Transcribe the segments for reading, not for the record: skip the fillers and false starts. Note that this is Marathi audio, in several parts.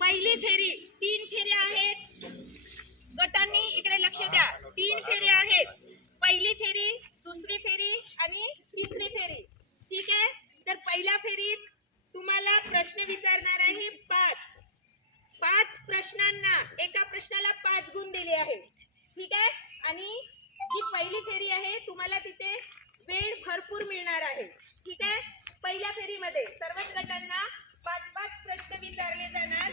पहिली फेरी, 3 फेऱ्या आहेत. गटांनी इकडे लक्ष द्या. 3 फेऱ्या आहेत. पहिली फेरी, दुसरी फेरी आणि तिसरी फेरी. ठीक आहे. तर पहिल्या फेरीत तुम्हाला प्रश्न विचारणार आहे 5 प्रश्नांना एका प्रश्नाला 5 गुण दिले आहेत. ठीक आहे. आणि जी पहिली फेरी आहे तुम्हाला तिथे वेळ भरपूर मिळणार आहे. ठीक आहे. पहिल्या फेरीमध्ये सर्वच गटांना 5 प्रश्न विचारले जाणार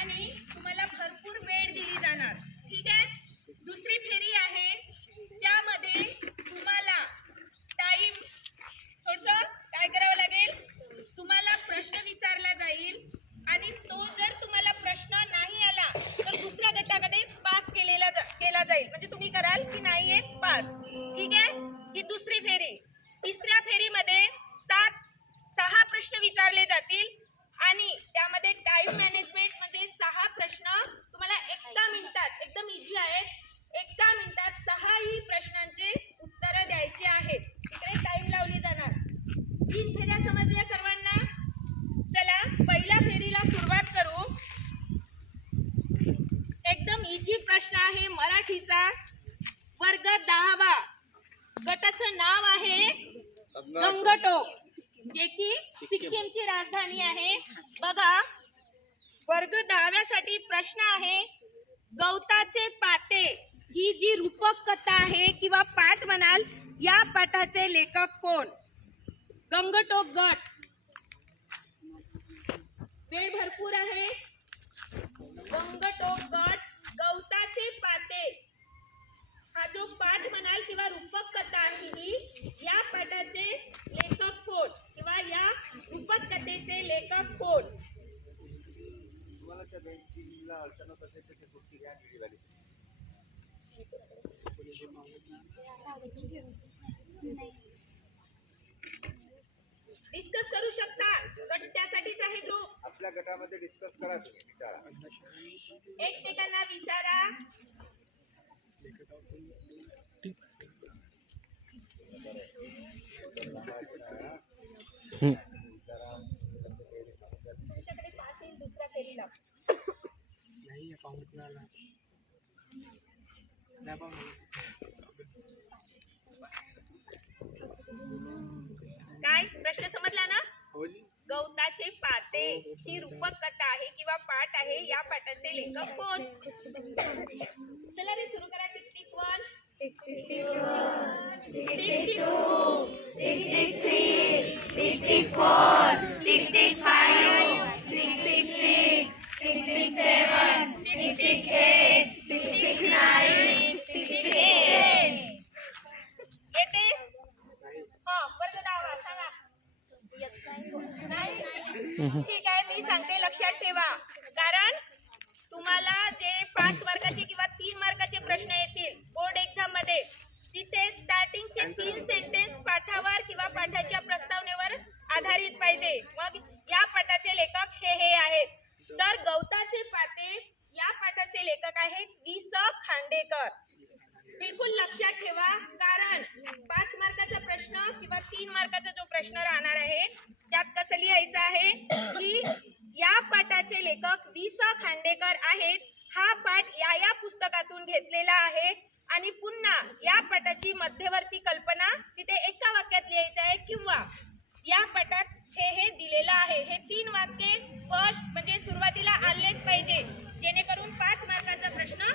आणि तुम्हाला भरपूर वेळ दिली जाणार. ठीक आहे. दुसरी फेरी आहे त्यामध्ये तुम्हाला टाइम थोडंसं काय करावं लागेल, तुम्हाला प्रश्न विचारला जाईल आणि तो जर तुम्हाला प्रश्न नाही आला तर दुसऱ्या गटाकडे पास केला जाईल. म्हणजे तुम्ही कराल की नाही येत पास. ठीक आहे. ही दुसरी फेरी. तिसऱ्या फेरीमध्ये 6 प्रश्न विचारले जातील आणि त्यामध्ये टाइम मॅनेजमेंट मध्ये 6 प्रश्न तुम्हाला 1 मिनिटात, एकदम इझी आहेत, 1 मिनिटात 6ही प्रश्नांचे उत्तर द्यायचे आहेत. इकडे टाइम लावली जाणार. 3 फेऱ्या समजल्या सर्वांना? चला पहिल्या फेरीला सुरुवात करू. एकदम इझी प्रश्न आहे मराठीचा. वर्ग 10वा. गटाचं नाव आहे गंगटोक, जे की सिक्कीमची राजधानी आहे. बघा, वर्ग 10व्यासाठी प्रश्न आहे, गवताचे पाते ही जी रूपक कथा आहे किंवा पाठ म्हणाल, या पाठाचे लेखक कोण? गंगटोक गट. वेळ भरपूर आहे. गंगटोक गट, गवताचे पाते हा जो पाठ म्हणाल किंवा रूपक कथा आहे ही, या पाठाचे लेखक कोण किंवा या रूपक कथेचे लेखक कोण? डिस्कस करू शकता. गट त्यासाठीच आहे ग्रुप. आपल्या गटामध्ये डिस्कस करा तुम्ही. विचारा, एकमेकांना विचारा. तुमच्याकडे पास येईल दुसऱ्या फेरीला. काय प्रश्न समजला ना? गवताचे पाते ही रूपक कथा आहे किंवा पाठ आहे. या पाठाचे लेखक कोण? चला रे सुरू करा. Tick tick 1, tick tick 2, tick tick 3, tick tick 4, tick tick 5, tick tick 6, tick tick 7, tick tick 8, tick tick 9, tick tick 10. येते? हा, वर्ग 10वा सांगा. ठीक आहे, मी सांगते, लक्षात ठेवा. कारण तुम्हाला जे 5 मार्काचे किंवा 3 मार्काचे प्रश्न येतील बोर्ड एक्झाम मध्ये, तिथे स्टार्टिंगचे 3 सेंटेन्स पाठावर किंवा पाठाच्या प्रस्तावनेवर आधारित पाहिजे. मग या पाठाचे लेखक हे आहेत. तर गवताचे पाते या पाठाचे लेखक आहेत वि.स. खांडेकर. बिलकुल लक्षात ठेवा. कारण 5 मार्काचा प्रश्न किंवा 3 मार्काचा जो प्रश्न राहणार आहे त्यात कसं लिहायचं आहे की या पाठाचे लेखक वि.स. खांडेकर आहेत. हा पाठ या पुस्तकातून घेतलेला आहे आणि पुन्हा या पाठाची मध्यवर्ती कल्पना तिथे एका वाक्यात लिहायचं आहे किंवा या पाठात हे दिलेलं आहे. हे 3 वाक्ये फर्स्ट म्हणजे सुरुवातीला आलेच पाहिजे, जेणेकरून 5 मार्काचा प्रश्न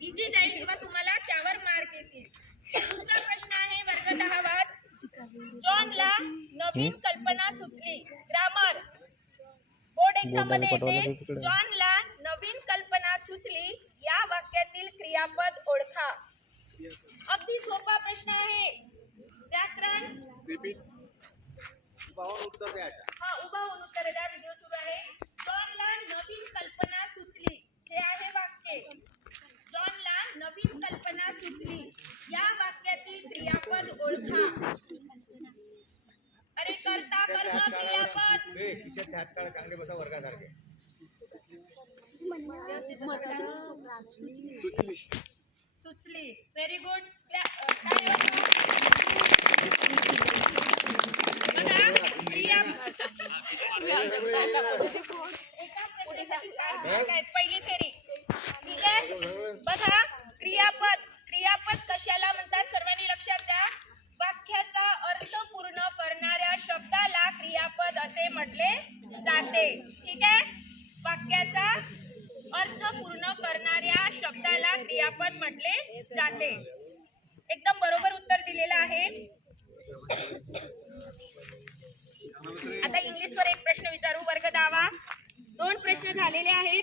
इझी जाईल किंवा तुम्हाला त्यावर मार्क येतील. दुसरा प्रश्न आहे वर्ग 10वा. जॉनला नवीन कल्पना सुचली. ग्रामर बोर्ड एक्झाम मध्ये येते. जॉनला नवीन कल्पना सुचली. या वाक्यातील क्रियापद ओळखा. अगदी सोपा प्रश्न आहे. व्याकरण. उभा होऊन उत्तर द्या. हा, उभा होऊन उत्तर द्या. व्हिडिओ सुरू आहे. जॉनला नवीन कल्पना सुचली. हे आहे वाक्य. जॉनला नवीन कल्पना सुचली. या वाक्यातील क्रियापद ओळखा. अरे करता कर्म क्रियापद. तिथे हात काढा, चांगले बसा वर्गासारखे. सुचली. Very good. क्रिया पहिली फेरी. ठीक आहे. बघा क्रियापद. क्रियापद कशाला म्हणतात सर्वांनी लक्षात द्या. वाक्याचा अर्थ पूर्ण करणाऱ्या शब्दाला क्रियापद असे म्हटले जाते. ठीक आहे. वाक्याचा अर्थ पूर्ण करणाऱ्या शब्दाला क्रियापद म्हटले जाते. एकदम बरोबर उत्तर दिलेलं आहे. आता इंग्लिश वर एक प्रश्न विचारू. वर्ग 10. 2 प्रश्न झालेले आहेत.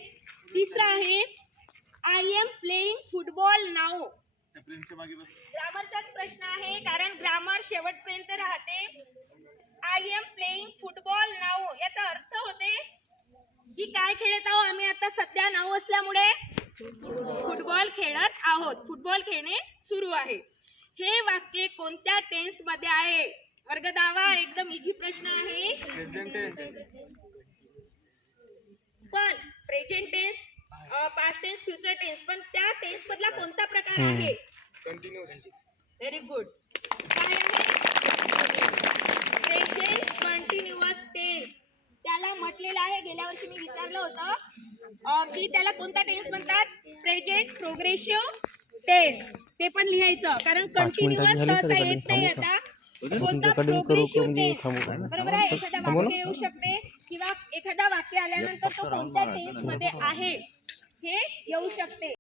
तिसरा आहे I am playing football now. ग्रामरचाच प्रश्न आहे कारण ग्रामर शेवटपर्यंत राहते. I am playing football now याचा अर्थ होते की काय खेळत आहोत आम्ही आता सध्या नाऊ असल्यामुळे फुटबॉल खेळत आहोत. फुटबॉल खेळणे सुरू आहे. हे वाक्य कोणत्या टेन्स मध्ये आहे. वर्ग 10 एकदम इझी प्रश्न आहे. पण present tense, past tense, future tense, पण त्या टेन्स मधला कोणता प्रकार आहे. कंटिन्यूअस. Very good. काय आहे प्रेझेंट कंटिन्युअस टेन्स. त्याला म्हटलेलं आहे. गेल्या वर्षी मी विचारलं होतं की त्याला कोणता टेन्स म्हणतात. Present progressive tense. ते पण लिहायचं कारण कंटिन्युअस सहसा येत नाही. आता कोणता प्रोग्रेसिव्ह टेन्स बरोबर आहे. एखादा वाक्य येऊ शकते किंवा एखादा वाक्य आल्यानंतर तो कोणत्या टेन्स मध्ये आहे हे येऊ शकते.